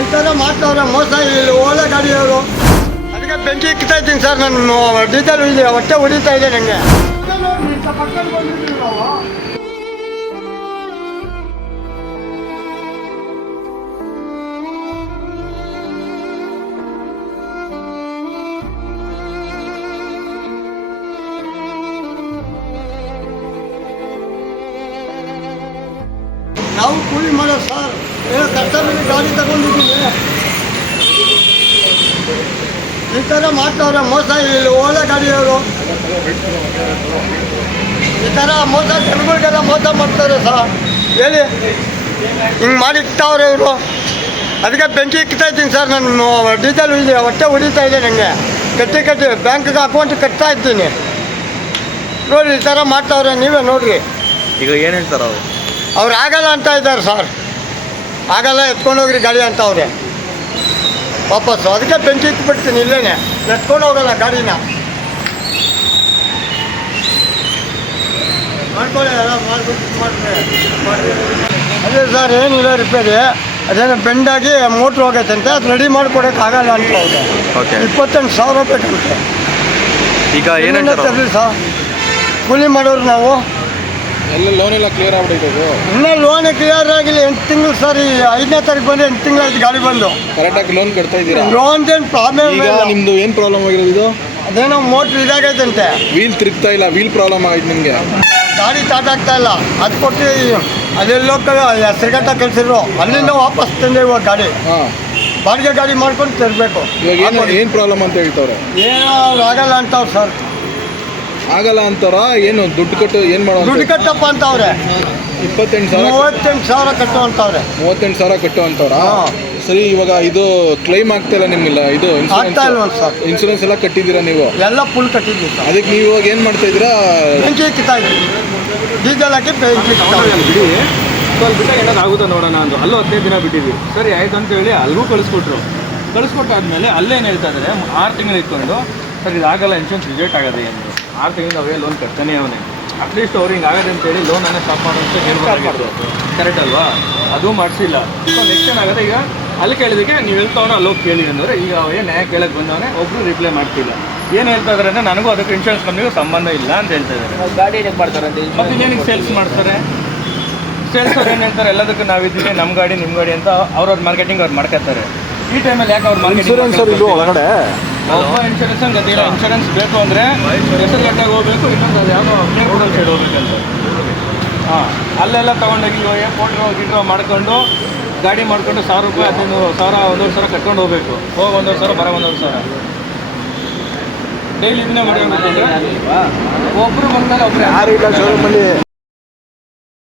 ಈ ಥರ ಮಾಡ್ತಾವ್ರೆ ಮೋಸ. ಇಲ್ಲಿ ಓಲಾ ಗಾಡಿಯವರು ಅದಕ್ಕೆ ಬೆಂಕಿ ಇಕ್ತಾ ಇದ್ದೀನಿ ಸರ್. ನಾನು ಡೀಸೆಲ್ ಇದೆ ಹೊಟ್ಟೆ ಹೊಡಿತಾ ಇದೆ ನನಗೆ. ನಾವು ಕೂಲಿ ಮಾಡೋ ಸರ್, ಏನೋ ಕಷ್ಟದಲ್ಲಿ ಗಾಡಿ ತಗೊಂಡಿದ್ದೀವಿ. ಈ ಥರ ಮಾಡ್ತಾವ್ರೆ ಮೋಸ. ಇಲ್ಲಿ ಓಲಾ ಗಾಡಿಯವರು ಈ ಥರ ಮೋಸ ಜನಗಳಿಗೆಲ್ಲ ಮೋಸ ಮಾಡ್ತಾರೆ ಸರ್. ಹೇಳಿ, ಹಿಂಗೆ ಮಾಡಿ ಇಕ್ತಾವ್ರೆ ಇವರು. ಅದಕ್ಕೆ ಬೆಂಕಿ ಇಕ್ತಾ ಇದ್ದೀನಿ ಸರ್. ನಾನು ಡೀಸೆಲ್ ಇದೆ ಹೊಟ್ಟೆ ಹೊಡಿತಾ ಇದೆ ನನಗೆ. ಕಟ್ಟಿ ಬ್ಯಾಂಕ್ಗೆ ಅಕೌಂಟ್ ಕಟ್ತಾ ಇದ್ದೀನಿ. ನೋಡಿ ಈ ಥರ ಮಾಡ್ತಾವ್ರೆ, ನೀವೇ ನೋಡಿರಿ. ಈಗ ಏನು ಹೇಳ್ತಾರೆ ಅವರು? ಅವ್ರು ಆಗಲ್ಲ ಅಂತ ಇದ್ದಾರೆ ಸರ್. ಆಗಲ್ಲ, ಎತ್ಕೊಂಡೋಗ್ರಿ ಗಾಡಿ ಅಂತ ಅವ್ರೆ ವಾಪಸ್ಸು. ಅದಕ್ಕೆ ಬೆಂಕಿ ಇಟ್ಬಿಡ್ತೀನಿ ಇಲ್ಲೇನೆ, ಎತ್ಕೊಂಡು ಹೋಗಲ್ಲ ಗಾಡಿನ. ಮಾಡ್ಕೊಳ್ಳಿ, ಎಲ್ಲ ಮಾಡಿಬಿಟ್ಟು ಮಾಡಿರಿ. ಅದೇ ಸರ್, ಏನಿಲ್ಲ ರಿಪೇರಿ. ಅದೇನೋ ಬೆಂಡಾಗಿ ಮೋಟ್ರ್ ಹೋಗೈತಂತೆ, ಅದು ರೆಡಿ ಮಾಡಿಕೊಡೋಕ್ಕಾಗಲ್ಲ ಅಂತ ಅವ್ರೆ. 28,000 ಬೇಕಂತೆ. ಈಗ ಏನೇನು ಸರ್ ಕೂಲಿ ಮಾಡೋರು ನಾವು. ಎಲ್ಲ ಲೋನ್ ಎಲ್ಲ ಕ್ಲಿಯರ್ ಆಗ್ಬಿಟ್ಟಿದ್ದು. ಇನ್ನೂ ಲೋನ್ ಕ್ಲಿಯರ್ ಆಗಿಲ್ಲ. 8 ತಿಂಗಳು ಸರ್. ಈ 5ನೇ ತಾರೀಕು ಬಂದು 8 ತಿಂಗಳಾಯ್ತು ಗಾಡಿ ಬಂದು. ಕರೆಕ್ಟಾಗಿ ಲೋನ್ ಕಟ್ತಾ ಇದ್ದೀರಾ? ಲೋನ್ದೇನು ಪ್ರಾಬ್ಲಮ್ ಈಗ ಇಲ್ಲ. ನಿಮ್ಮದು ಏನು ಪ್ರಾಬ್ಲಮ್ ಆಗಿರೋದು? ಇದು ಅದೇನೋ ಮೋಟ್ರ್ ಇದಾಗೈತಂತೆ. ವೀಲ್ ತಿರುಗ್ತಾ ಇಲ್ಲ, ವೀಲ್ ಪ್ರಾಬ್ಲಮ್ ಆಗಿದೆ ನಿಮಗೆ. ಗಾಡಿ ಸ್ಟಾರ್ಟ್ ಆಗ್ತಾ ಇಲ್ಲ. ಅದು ಕೊಟ್ಟು ಅದೆಲ್ಲೋ ಹೆಸರುಗಟ್ಟ ಕಳಿಸಿದ್ರು. ಅಲ್ಲಿಂದ ವಾಪಸ್ ತಂದೆ ಇವಾಗ ಗಾಡಿ. ಹಾಂ, ಬಾಡಿಗೆ ಗಾಡಿ ಮಾಡ್ಕೊಂಡು ತರಬೇಕು. ಇವಾಗ ಏನು ಪ್ರಾಬ್ಲಮ್ ಅಂತ ಹೇಳ್ತವ್ರೆ? ಏನೋ ಆಗಲ್ಲ ಅಂತವ್ರು ಸರ್. ಆಗಲ್ಲ ಅಂತಾರ? ಏನು ದುಡ್ಡು ಕಟ್ಟು ಏನು ಮಾಡೋ? ದುಡ್ಡು ಕಟ್ಟಪ್ಪ ಅಂತವ್ರೆ. 38,000 ಕಟ್ಟು ಅಂತವ್ರೆ. 38,000 ಕಟ್ಟು ಅಂತವ್ರ? ಸರಿ, ಇವಾಗ ಇದು ಕ್ಲೈಮ್ ಆಗ್ತಾ ಇಲ್ಲ ನಿಮ್ಗಿಲ್ಲ? ಇದು ಆಗ್ತಾ ಇಲ್ವ ಸರ್? ಇನ್ಶೂರೆನ್ಸ್ ಎಲ್ಲ ಕಟ್ಟಿದ್ದೀರಾ ನೀವು? ಎಲ್ಲ ಫುಲ್ ಕಟ್ಟಿದ್ದೀವಿ ಸರ್. ಅದಕ್ಕೆ ನೀವು ಇವಾಗ ಏನು ಮಾಡ್ತಾ ಇದ್ದೀರಾ? ಬೆಂಕಿ ಇಕ್ತಾ ಇದ್ದೀವಿ. ಡೀಸೆಲ್ ಹಾಕಿ ಬೆಂಕಿ ಇಕ್ತಾ ಇದ್ದೀವಿ. ಅಲ್ಲಿ ಬಿಟ್ಟಾಗ ಏನಾದ್ರು ಆಗುತ್ತಾ ನೋಡೋಣ ಅಂದು ಅಲ್ಲೂ 15 ದಿನ ಬಿಟ್ಟಿದ್ವಿ. ಸರಿ ಆಯ್ತು ಅಂತ ಹೇಳಿ ಅಲ್ಲಿಗೂ ಕಳಿಸ್ಕೊಟ್ಟಾದ್ಮೇಲೆ ಅಲ್ಲೇನು ಹೇಳ್ತಾ ಇದ್ದಾರೆ, 6 ತಿಂಗಳು ಇಟ್ಕೊಂಡು ಸರ್ ಇದಾಗಲ್ಲ, ಇನ್ಶೂರೆನ್ಸ್ ರಿಜೆಕ್ಟ್ ಆಗೋದು ಎಂದು. 6 ತಿಂಗಳಿಂದ ಅವೇ ಲೋನ್ ಕಟ್ತಾನೆ ಅವನೇ. ಅಟ್ಲೀಸ್ಟ್ ಅವ್ರು ಹಿಂಗೆ ಆಗದೆ ಅಂತೇಳಿ ಲೋನನ್ನೇ ಸ್ಟಾಪ್ ಮಾಡೋಂತ ಹೇಳ್ಬಾರ್ದು. ಕರೆಕ್ಟ್ ಅಲ್ವಾ? ಅದು ಮಾಡಿಸಿಲ್ಲ. ಸೊ ನೆಕ್ಸ್ಟ್ ಏನಾಗುತ್ತೆ, ಈಗ ಅಲ್ಲಿ ಕೇಳಿದಕ್ಕೆ ನೀವು ಹೇಳ್ತಾವ್ರೆ ಅಲ್ಲೋಗಿ ಕೇಳಿ ಅಂದರೆ, ಈಗ ಅವೇ ನ್ಯಾಯ ಕೇಳಕ್ಕೆ ಬಂದವನೇ ಒಬ್ಬರು ರಿಪ್ಲೈ ಮಾಡ್ತಿಲ್ಲ. ಏನು ಹೇಳ್ತಾ ಇದ್ದಾರೆ ಅಂದರೆ, ನನಗೂ ಅದಕ್ಕೆ ಇನ್ಶೂರೆನ್ಸ್ ಕಂಪ್ನಿಗೂ ಸಂಬಂಧ ಇಲ್ಲ ಅಂತ ಹೇಳ್ತಾ ಇದ್ದಾರೆ. ಗಾಡಿ ಹೇಗೆ ಮಾಡ್ತಾರೆ ಅಂತ? ಮತ್ತು ಇನ್ನೇನಿಗೆ ಸೇಲ್ಸ್ ಮಾಡ್ತಾರೆ? ಸೇಲ್ಸ್ ಅವ್ರು ಏನು ಹೇಳ್ತಾರೆ, ಎಲ್ಲದಕ್ಕೂ ನಾವಿದ್ದೀವಿ, ನಮ್ಮ ಗಾಡಿ ನಿಮ್ಮ ಗಾಡಿ ಅಂತ ಅವ್ರವ್ರ ಮಾರ್ಕೆಟಿಂಗ್ ಅವ್ರು ಮಾಡ್ಕೊತಾರೆ. ಈ ಟೈಮಲ್ಲಿ ಯಾಕೆ ಅವ್ರು ಇನ್ಶೂರೆನ್ಸ್ ಇದು ಒಳಗಡೆ ಒಬ್ಬ ಇನ್ಶೂರೆನ್ಸ್ ಗೊತ್ತಿಲ್ಲ. ಇನ್ಶೂರೆನ್ಸ್ ಬೇಕು ಅಂದರೆ ಹೆಸರುಗಟ್ಟಾಗಿ ಹೋಗ್ಬೇಕು, ಇನ್ನೊಂದು ಅದು ಯಾವುದೋ ಕೇರ್ಪುಟಲ್ ಸೈಡ್ ಹೋಗ್ಬೇಕಂತ. ಹಾಂ, ಅಲ್ಲೆಲ್ಲ ತೊಗೊಂಡೋಗಿ ಫೋಟೋ ಗಿಟ್ರೋ ಮಾಡ್ಕೊಂಡು ಗಾಡಿ ಮಾಡ್ಕೊಂಡು 1,000 ರೂಪಾಯಿ 15,000 1,500 ಕಟ್ಕೊಂಡು ಹೋಗ್ಬೇಕು. ಹೋಗಿ 1,500 ಬರೋ 1,500 ಡೈಲಿ ಇದನ್ನೇ ಮಾಡ್ಕೊಂಡು ಒಬ್ಬರು ಬಂದಾಗ ಒಬ್ಬರು ಯಾರು ಇಲ್ಲ ಶೋರೂಮಲ್ಲಿ.